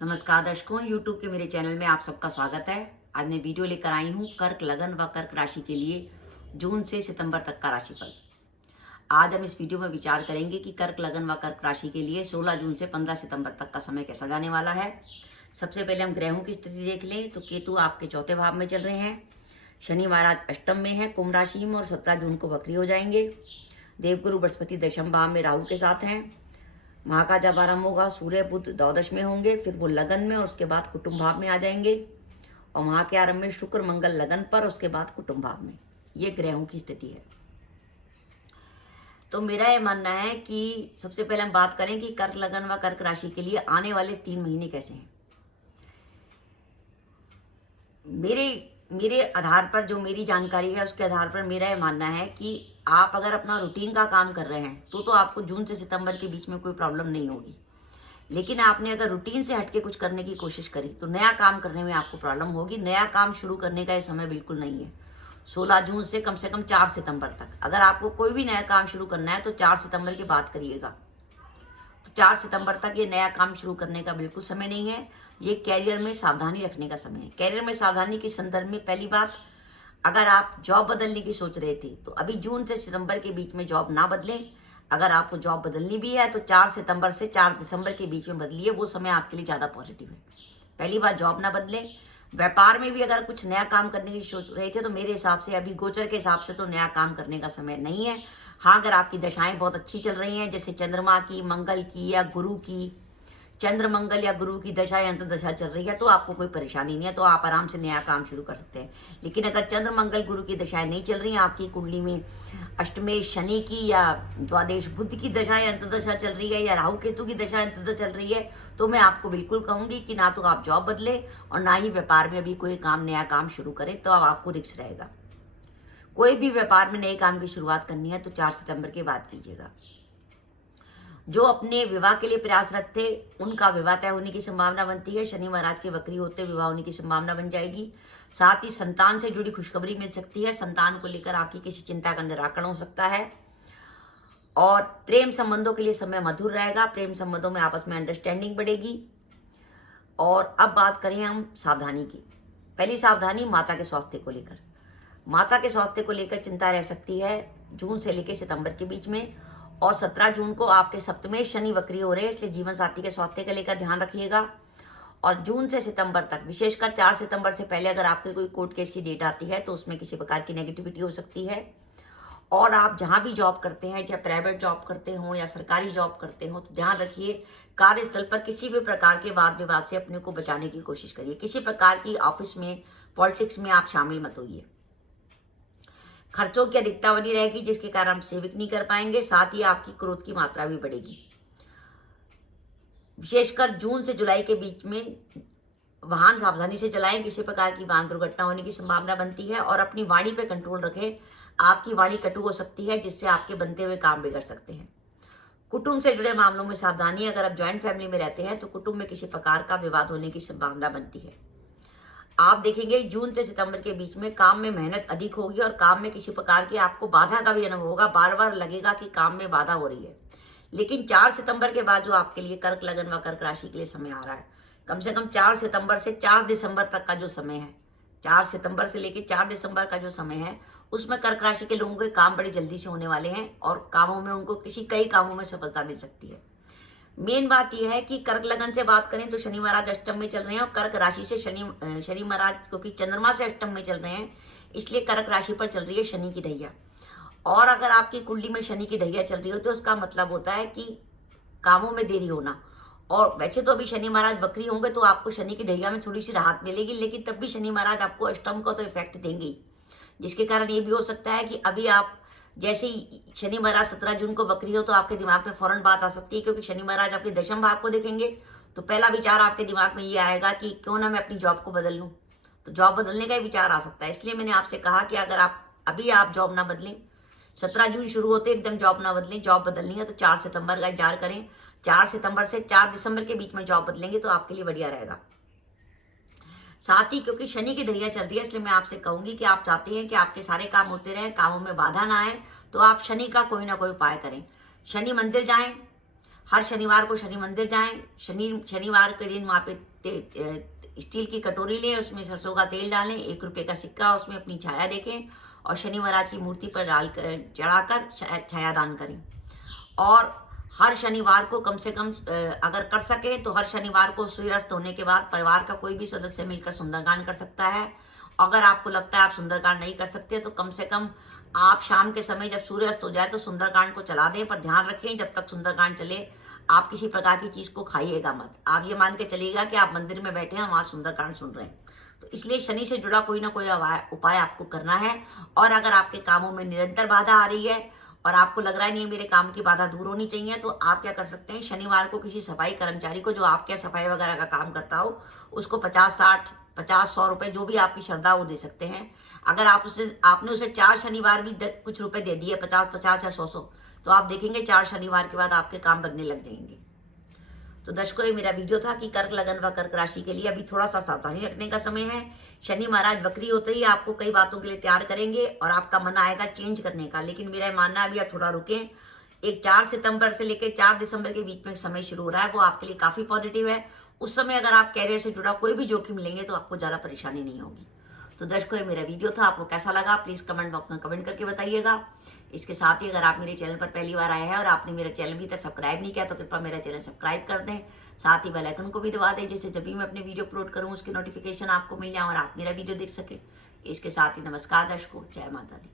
नमस्कार दर्शकों, YouTube के मेरे चैनल में आप सबका स्वागत है। आज मैं वीडियो लेकर आई हूँ कर्क लगन व कर्क राशि के लिए जून से सितंबर तक का राशिफल। आज हम इस वीडियो में विचार करेंगे कि कर्क लगन व कर्क राशि के लिए 16 जून से 15 सितंबर तक का समय कैसा जाने वाला है। सबसे पहले हम ग्रहों की स्थिति देख लें तो केतु आपके चौथे भाव में चल रहे हैं, शनि महाराज अष्टम में है कुंभ राशि में और 17 जून को वक्री हो जाएंगे। देवगुरु बृहस्पति दशम भाव में राहु के साथ हैं। माह का जब आरंभ होगा सूर्य बुध द्वादश में होंगे, फिर वो लगन में और उसके बाद कुटुंब भाव में आ जाएंगे। और माह के आरंभ में शुक्र मंगल लगन पर, उसके बाद कुटुंब भाव में। ये ग्रहों की स्थिति है। तो मेरा ये मानना है कि सबसे पहले हम बात करें कि कर्क लगन व कर्क राशि के लिए आने वाले 3 महीने कैसे हैं। मेरे आधार पर, जो मेरी जानकारी है उसके आधार पर मेरा यह मानना है कि आप अगर अपना रूटीन का काम कर रहे हैं तो आपको जून से सितंबर के बीच में कोई प्रॉब्लम नहीं होगी। लेकिन आपने अगर रूटीन से हटके कुछ करने की कोशिश करी तो नया काम करने में आपको प्रॉब्लम होगी। नया काम शुरू करने का ये समय बिल्कुल नहीं है। 16 जून से कम 4 सितंबर तक अगर आपको कोई भी नया काम शुरू करना है तो 4 सितंबर की बात करिएगा। तो 4 सितंबर तक ये नया काम शुरू करने का बिल्कुल समय नहीं है। ये कैरियर में सावधानी रखने का समय है। कैरियर में सावधानी के संदर्भ में पहली बात, अगर आप जॉब बदलने की सोच रहे थे तो अभी जून से सितंबर के बीच में जॉब ना बदलें। अगर आपको जॉब बदलनी भी है तो 4 सितंबर से 4 दिसंबर के बीच में बदलिए, वो समय आपके लिए ज़्यादा पॉजिटिव है। पहली बात, जॉब ना बदलें। व्यापार में भी अगर कुछ नया काम करने की सोच रहे थे तो मेरे हिसाब से अभी गोचर के हिसाब से तो नया काम करने का समय नहीं है। हाँ, अगर आपकी दशाएं बहुत अच्छी चल रही हैं, जैसे चंद्रमा की, मंगल की या गुरु की, चंद्र मंगल या गुरु की दशा या अंतर्दशा चल रही है तो आपको कोई परेशानी नहीं है, तो आप आराम से नया काम शुरू कर सकते हैं। लेकिन अगर चंद्र मंगल गुरु की दशाएं नहीं चल रही हैं, आपकी कुंडली में अष्टमेश शनि की या द्वादश बुध की दशा या अंतर्दशा चल रही है या राहु केतु की दशा अंतर्दशा चल रही है, तो मैं आपको बिल्कुल कहूंगी कि ना तो आप जॉब बदले और ना ही व्यापार में अभी कोई नया काम शुरू करें, तो अब आपको रिस्क रहेगा। कोई भी व्यापार में नए काम की शुरुआत करनी है तो 4 सितंबर के बाद कीजिएगा। जो अपने विवाह के लिए प्रयासरत थे उनका विवाह तय होने की संभावना बनती है। शनि महाराज के वक्री होते विवाह होने की संभावना बन जाएगी। साथ ही संतान से जुड़ी खुशखबरी मिल सकती है। संतान को लेकर आपकी किसी चिंता का निराकरण हो सकता है। और प्रेम संबंधों के लिए समय मधुर रहेगा। प्रेम संबंधों में आपस में अंडरस्टैंडिंग बढ़ेगी। और अब बात करें हम सावधानी की। पहली सावधानी, माता के स्वास्थ्य को लेकर। माता के स्वास्थ्य को लेकर चिंता रह सकती है जून से लेकर सितंबर के बीच में। और 17 जून को आपके सप्तमें शनि वक्री हो रहे हैं, इसलिए जीवन साथी के स्वास्थ्य को लेकर ध्यान रखिएगा। और जून से सितंबर तक, विशेषकर 4 सितंबर से पहले अगर आपके कोई कोर्ट केस की डेट आती है तो उसमें किसी प्रकार की नेगेटिविटी हो सकती है। और आप जहां भी जॉब करते हैं, चाहे प्राइवेट जॉब करते हो या सरकारी जॉब करते हो, तो ध्यान रखिए कार्यस्थल पर किसी भी प्रकार के वाद विवाद से अपने को बचाने की कोशिश करिए। किसी प्रकार की ऑफिस में पॉलिटिक्स में आप शामिल मत होइए। खर्चों की अधिकता बनी रहेगी जिसके कारण हम सेविंग नहीं कर पाएंगे। साथ ही आपकी क्रोध की मात्रा भी बढ़ेगी। विशेषकर जून से जुलाई के बीच में वाहन सावधानी से चलाएं, किसी प्रकार की वाहन दुर्घटना होने की संभावना बनती है। और अपनी वाणी पे कंट्रोल रखें। आपकी वाणी कटु हो सकती है जिससे आपके बनते हुए काम बिगड़ सकते हैं। कुटुंब से जुड़े मामलों में सावधानी। अगर आप ज्वाइंट फैमिली में रहते हैं तो कुटुंब में किसी प्रकार का विवाद होने की संभावना बनती है। आप देखेंगे जून से सितंबर के बीच में काम में मेहनत अधिक होगी और काम में किसी प्रकार की आपको बाधा का भी अनुभव होगा। बार बार लगेगा कि काम में बाधा हो रही है। लेकिन 4 सितंबर के बाद जो आपके लिए कर्क लगन व कर्क राशि के लिए समय आ रहा है, कम से कम 4 सितंबर से 4 दिसंबर तक का जो समय है, 4 सितंबर से लेकर 4 दिसंबर का जो समय है, उसमें कर्क राशि के लोगों के काम बड़ी जल्दी से होने वाले हैं और कामों में उनको कई कामों में सफलता मिल सकती है। मेन बात यह है कि कर्क लगन से बात करें तो शनि महाराज अष्टम में चल रहे हैं और कर्क राशि से शनि महाराज, क्योंकि चंद्रमा से अष्टम में चल रहे हैं, इसलिए कर्क राशि पर चल रही है शनि की ढैया। और अगर आपकी कुंडली में शनि की ढैया चल रही हो तो उसका मतलब होता है कि कामों में देरी होना। और वैसे तो अभी शनि महाराज वक्री होंगे तो आपको शनि की ढैया में थोड़ी सी राहत मिलेगी, लेकिन तब भी शनि महाराज आपको अष्टम का तो इफेक्ट देंगे, जिसके कारण ये भी हो सकता है कि अभी आप जैसे ही शनि महाराज 17 जून को वक्री हो तो आपके दिमाग में फौरन बात आ सकती है, क्योंकि शनि महाराज आपके दशम भाव को देखेंगे तो पहला विचार आपके दिमाग में ये आएगा कि क्यों ना मैं अपनी जॉब को बदल लूं। तो जॉब बदलने का ही विचार आ सकता है। इसलिए मैंने आपसे कहा कि अगर आप जॉब ना बदलें, 17 जून शुरू होते एकदम जॉब ना बदलें, जॉब बदलनी है तो 4 सितंबर का इंतजार करें। 4 सितंबर से 4 दिसंबर के बीच में जॉब बदलेंगे तो आपके लिए बढ़िया रहेगा। साथ ही क्योंकि शनि की ढैया चल रही है, इसलिए मैं आपसे कहूंगी कि आप चाहते हैं कि आपके सारे काम होते रहें, कामों में बाधा ना आए, तो आप शनि का कोई ना कोई उपाय करें। शनि मंदिर जाएं, हर शनिवार को शनि मंदिर जाएं। शनिवार के दिन वहाँ पे स्टील की कटोरी लें, उसमें सरसों का तेल डालें, 1 रुपये का सिक्का, उसमें अपनी छाया देखें और शनि महाराज की मूर्ति पर चढ़ाकर छाया दान करें। और हर शनिवार को कम से कम अगर कर सके तो हर शनिवार को सूर्यास्त होने के बाद परिवार का कोई भी सदस्य मिलकर सुंदरकांड कर सकता है। अगर आपको लगता है आप सुंदरकांड नहीं कर सकते तो कम से कम आप शाम के समय जब सूर्यास्त हो जाए तो सुंदरकांड को चला दें, पर ध्यान रखें जब तक सुंदरकांड चले आप किसी प्रकार की चीज को खाइएगा मत। आप ये मान के चलिएगा कि आप मंदिर में बैठे हैं, वहां सुंदरकांड सुन रहे हैं। तो इसलिए शनि से जुड़ा कोई ना कोई उपाय आपको करना है। और अगर आपके कामों में निरंतर बाधा आ रही है और आपको लग रहा है नहीं मेरे काम की बाधा दूर होनी चाहिए, तो आप क्या कर सकते हैं, शनिवार को किसी सफाई कर्मचारी को जो आपके सफाई वगैरह का काम करता हो उसको 50-100 रुपए जो भी आपकी श्रद्धा वो दे सकते हैं। अगर आपने उसे 4 शनिवार भी कुछ रुपए दे दिए, 50-50 या 100, तो आप देखेंगे 4 शनिवार के बाद आपके काम बनने लग जाएंगे। तो दर्शकों, ये मेरा वीडियो था कि कर्क लगन व कर्क राशि के लिए अभी थोड़ा सा सावधानी रखने का समय है। शनि महाराज वक्री होते ही आपको कई बातों के लिए तैयार करेंगे और आपका मन आएगा चेंज करने का, लेकिन मेरा मानना है अभी आप थोड़ा रुकें। एक 4 सितंबर से लेकर 4 दिसंबर के बीच में समय शुरू हो रहा है, वो आपके लिए काफी पॉजिटिव है। उस समय अगर आप कैरियर से जुड़ा कोई भी जोखिम लेंगे तो आपको ज्यादा परेशानी नहीं होगी। तो दर्शकों, ये मेरा वीडियो था, आपको कैसा लगा प्लीज कमेंट बॉक्स में कमेंट करके बताइएगा। इसके साथ ही अगर आप मेरे चैनल पर पहली बार आए हैं और आपने मेरा चैनल भी तक सब्सक्राइब नहीं किया तो कृपया मेरा चैनल सब्सक्राइब कर दें, साथ ही बेल आइकन को भी दबा दें जिससे जब भी मैं अपने वीडियो अपलोड करूं उसकी नोटिफिकेशन आपको मिल जाए और आप मेरा वीडियो देख सके। इसके साथ ही नमस्कार दर्शकों, जय माता दी।